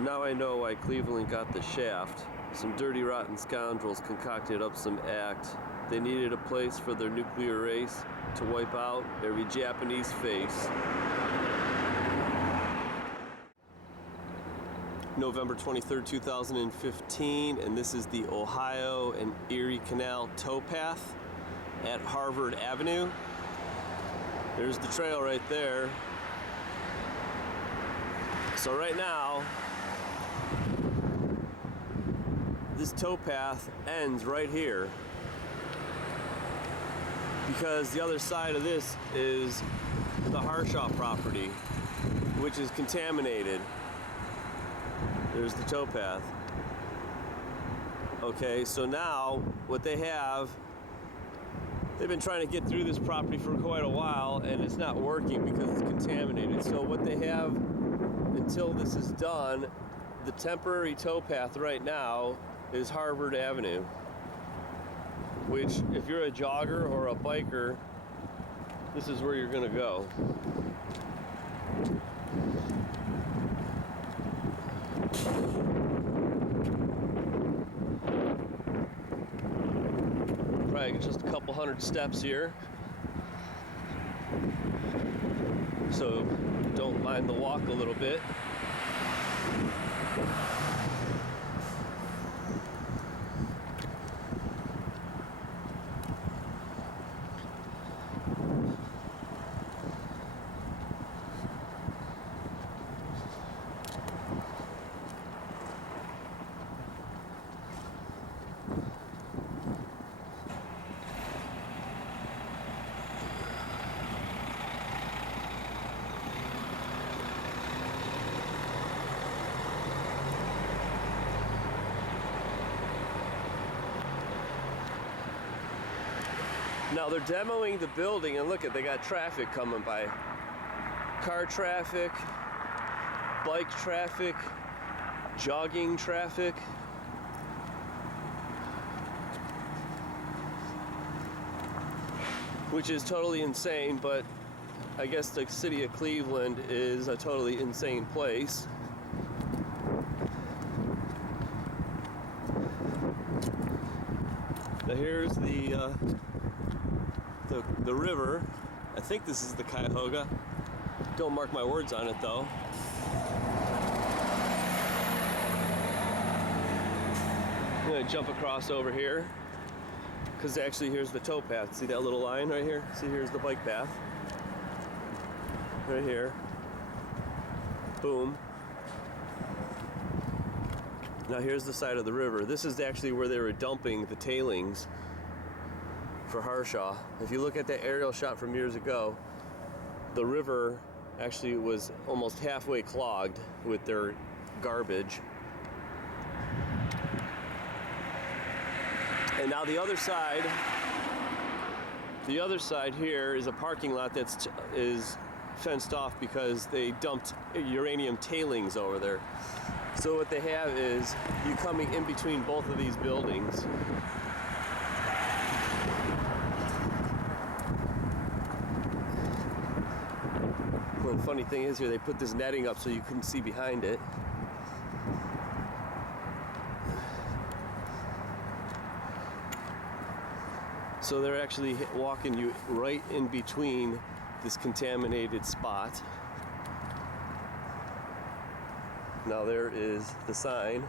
Now I know why Cleveland got the shaft. Some dirty, rotten scoundrels concocted up some act. They needed a place for their nuclear race to wipe out every Japanese face. November 23rd, 2015, and this is the Ohio and Erie Canal Towpath at Harvard Avenue. There's the trail right there. So right now, this towpath ends right here because the other side of this is the Harshaw property, which is contaminated. There's the towpath. Okay, so now what they have, they've been trying to get through this property for quite a while and it's not working because it's contaminated. So what they have until this is done, the temporary towpath right now is Harvard Avenue, which if you're a jogger or a biker, this is where you're gonna go. Probably just a couple hundred steps here, so don't mind the walk a little bit. Now they're demoing the building, and look at, they got traffic coming by. Car traffic, bike traffic, jogging traffic. Which is totally insane, but I guess the city of Cleveland is a totally insane place. Now here's the river. I think this is the Cuyahoga. Don't mark my words on it though. I'm gonna jump across over here because actually here's the towpath. See that little line right here? See, here's the bike path. Right here. Boom. Now here's the side of the river. This is actually where they were dumping the tailings for Harshaw. If you look at that aerial shot from years ago, the river actually was almost halfway clogged with their garbage. And now the other side here is a parking lot is fenced off because they dumped uranium tailings over there. So what they have is you coming in between both of these buildings. Well, the funny thing is here, they put this netting up so you couldn't see behind it. So they're actually walking you right in between this contaminated spot. Now there is the sign.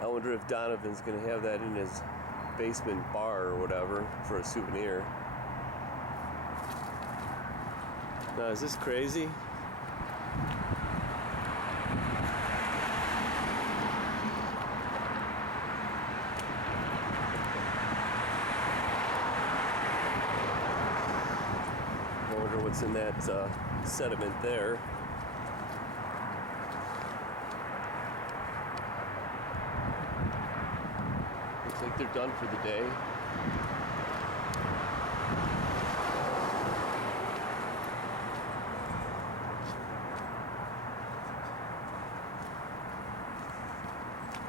I wonder if Donovan's gonna have that in his basement bar or whatever for a souvenir. Now, is this crazy? I wonder what's in that sediment there. Looks like they're done for the day.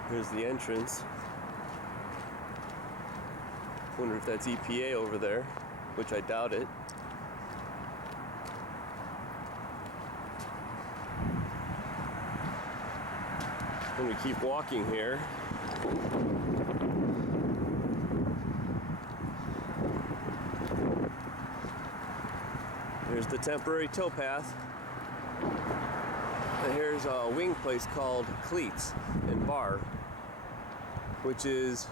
Here's the entrance. Wonder if that's EPA over there, which I doubt it. And we keep walking here. Here's the temporary towpath. And here's a wing place called Cleats and Bar, which is,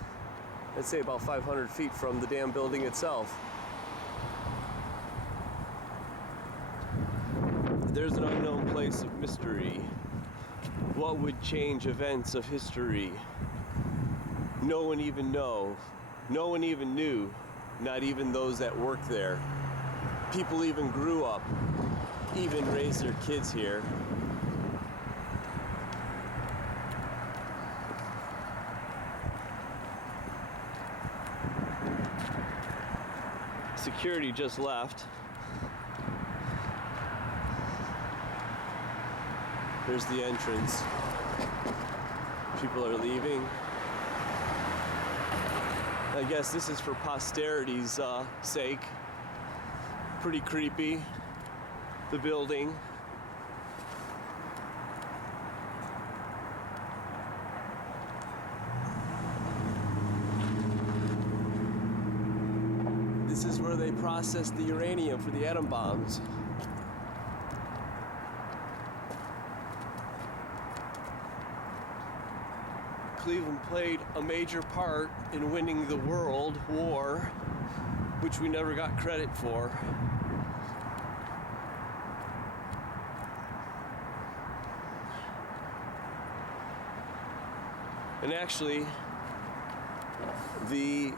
I'd say, about 500 feet from the damn building itself. There's an unknown place of mystery. What would change events of history? No one even know. No one even knew. Not even those that work there. People even grew up, even raised their kids here. Security just left. Here's the entrance. People are leaving. I guess this is for posterity's sake. Pretty creepy, the building. This is where they process the uranium for the atom bombs. Cleveland played a major part in winning the World War, which we never got credit for. And actually, the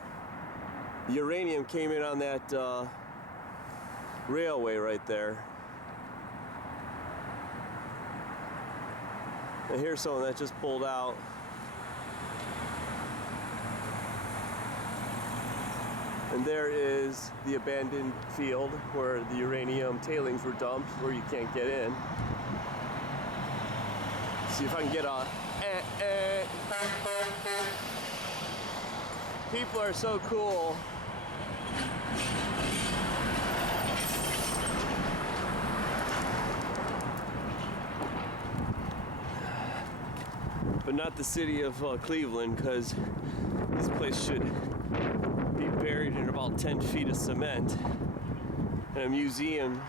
uranium came in on that railway right there. And here's someone that just pulled out. And there is the abandoned field where the uranium tailings were dumped, where you can't get in. See if I can get a People are so cool. But not the city of Cleveland, because this place should be buried in about 10 feet of cement. And a museum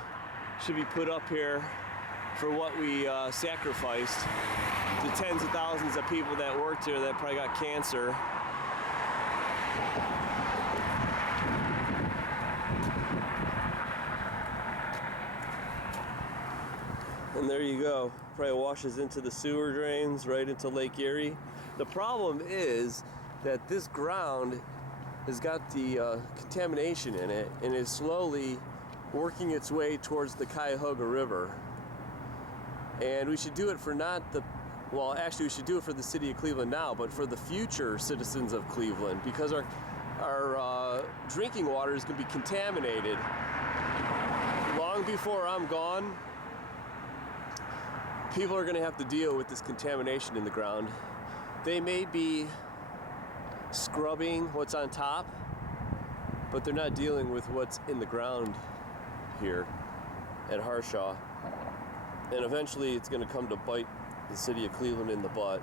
should be put up here for what we sacrificed. The tens of thousands of people that worked here that probably got cancer. And there you go. Probably washes into the sewer drains, right into Lake Erie. The problem is that this ground has got the contamination in it and is slowly working its way towards the Cuyahoga River. And we should do it for not the, well, actually we should do it for the city of Cleveland now, but for the future citizens of Cleveland, because our drinking water is going to be contaminated. Long before I'm gone, people are going to have to deal with this contamination in the ground. They may be scrubbing what's on top, but they're not dealing with what's in the ground here at Harshaw. And eventually it's going to come to bite the city of Cleveland in the butt.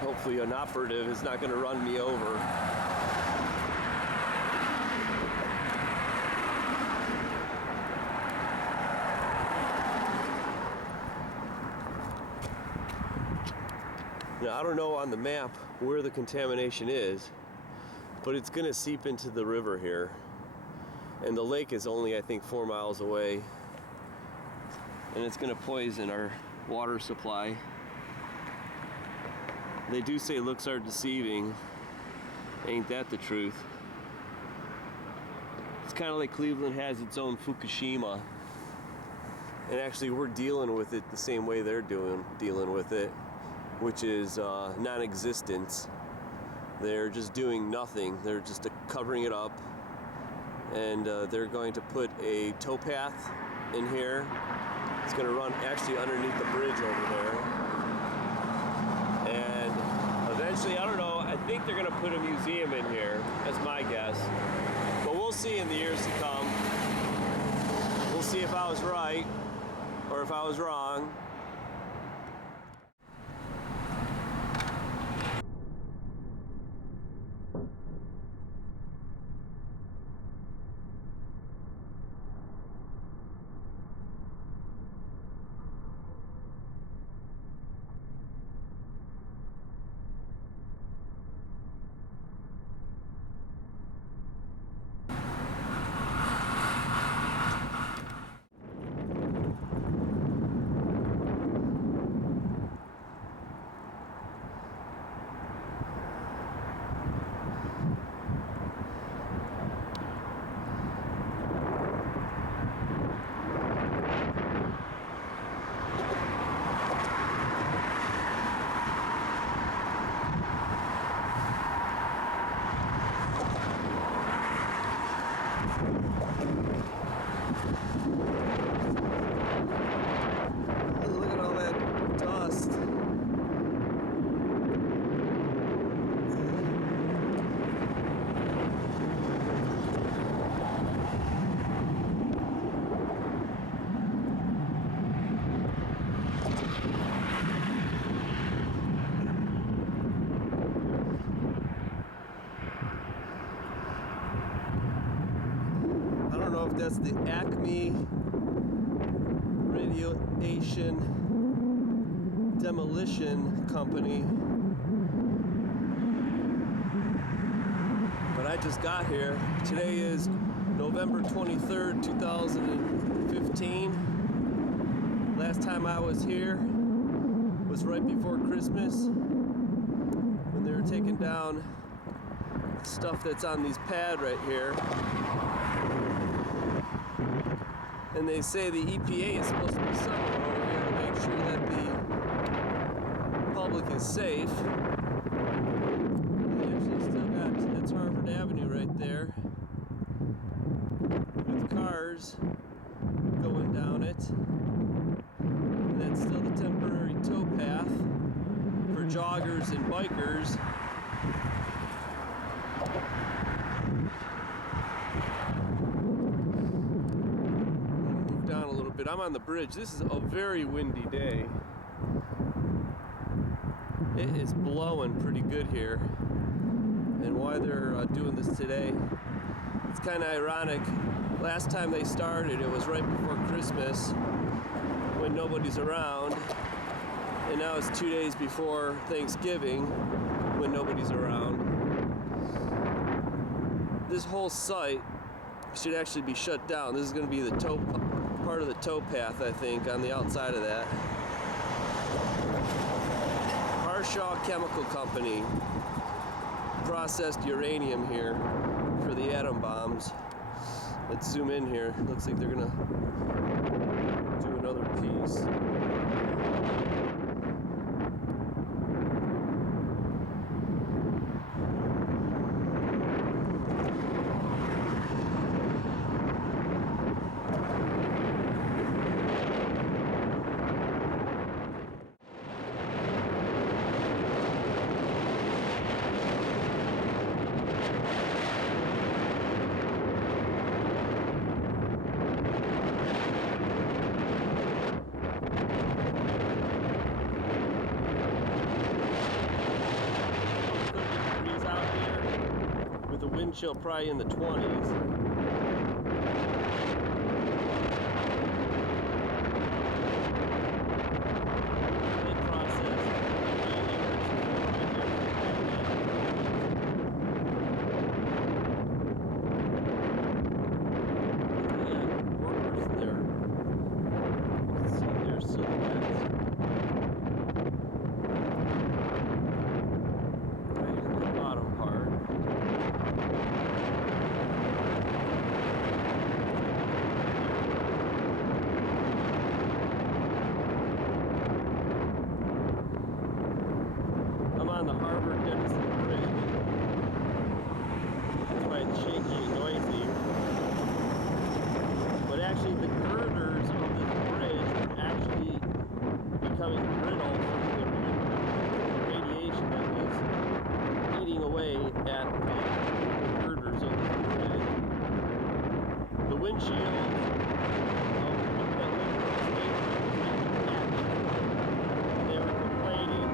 Hopefully an operative is not going to run me over. Now, I don't know on the map where the contamination is, but it's going to seep into the river here. And the lake is only, I think, 4 miles away. And it's going to poison our water supply. They do say looks are deceiving. Ain't that the truth? It's kind of like Cleveland has its own Fukushima. And actually we're dealing with it the same way they're dealing with it, which is non-existence. They're just doing nothing. They're just covering it up. And they're going to put a towpath in here. It's going to run actually underneath the bridge over there. And eventually, I don't know, think they're gonna put a museum in here. That's my guess. But we'll see in the years to come. We'll see if I was right or if I was wrong. Look at all that dust. I don't know if that's the Acme Radiation Demolition Company, but I just got here. Today is November 23rd, 2015. Last time I was here was right before Christmas when they were taking down stuff that's on these pad right here. And they say the EPA is supposed to be somewhere over here to make sure that the public is safe. They actually still got, that's Harvard Avenue right there, with cars going down it. And that's still the temporary towpath for joggers and bikers. I'm on the bridge. This is a very windy day. It is blowing pretty good here. And why they're doing this today, it's kind of ironic. Last time they started, it was right before Christmas when nobody's around. And now it's 2 days before Thanksgiving when nobody's around. This whole site should actually be shut down. This is going to be the part of the towpath, I think, on the outside of that. Harshaw Chemical Company processed uranium here for the atom bombs. Let's zoom in here. Looks like they're gonna do another piece. Wind chill probably in the 20s. away at the girders of the windshield. They were complaining.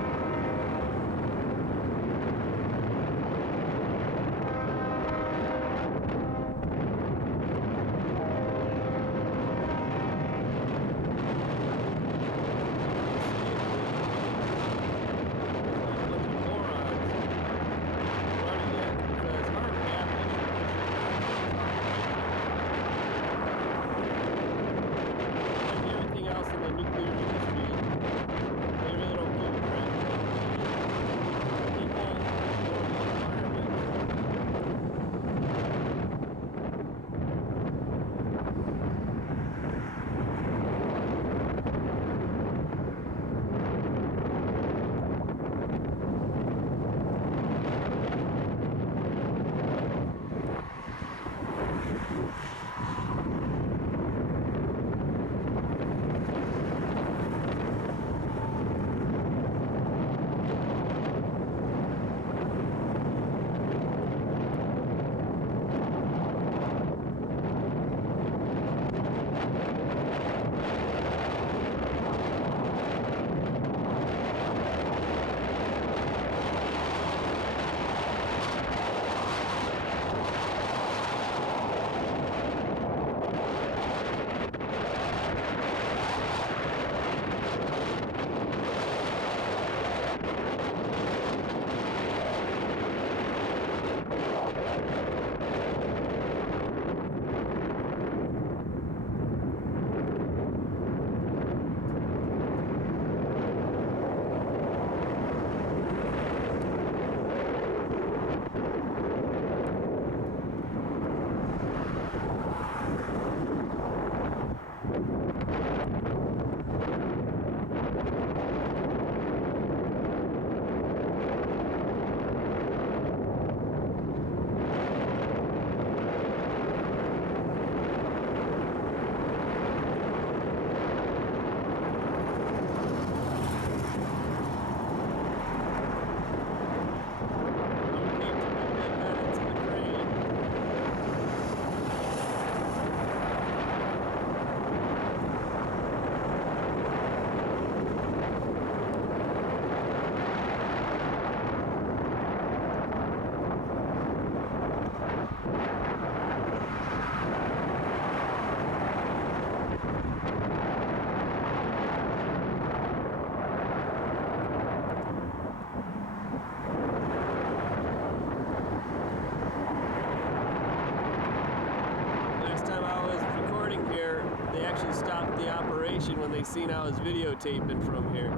Stopped the operation when they seen I was videotaping from here.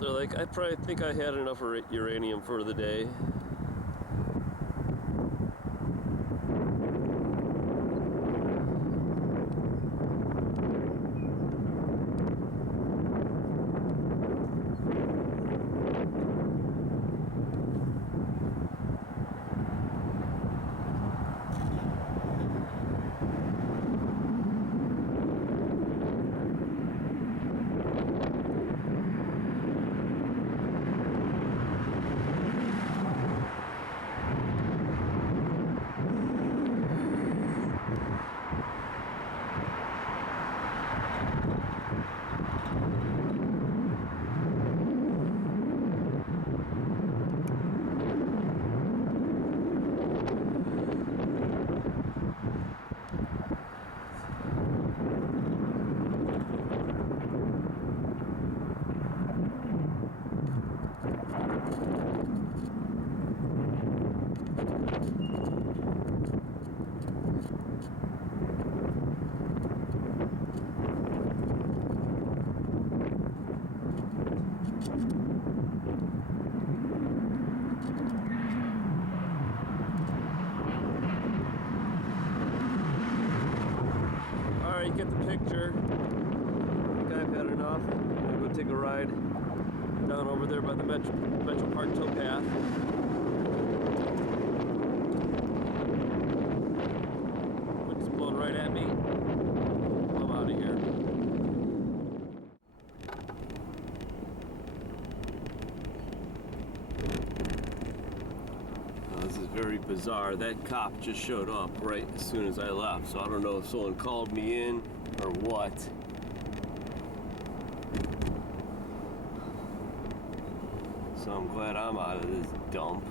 They're like, I probably think I had enough uranium for the day. Alright, get the picture. I think I've had enough. I'm gonna go take a ride down over there by the Metro Park Towpath. Wind's blowing right at me. I'm out of here. This is very bizarre. That cop just showed up right as soon as I left, so I don't know if someone called me in or what. So I'm glad I'm out of this dump.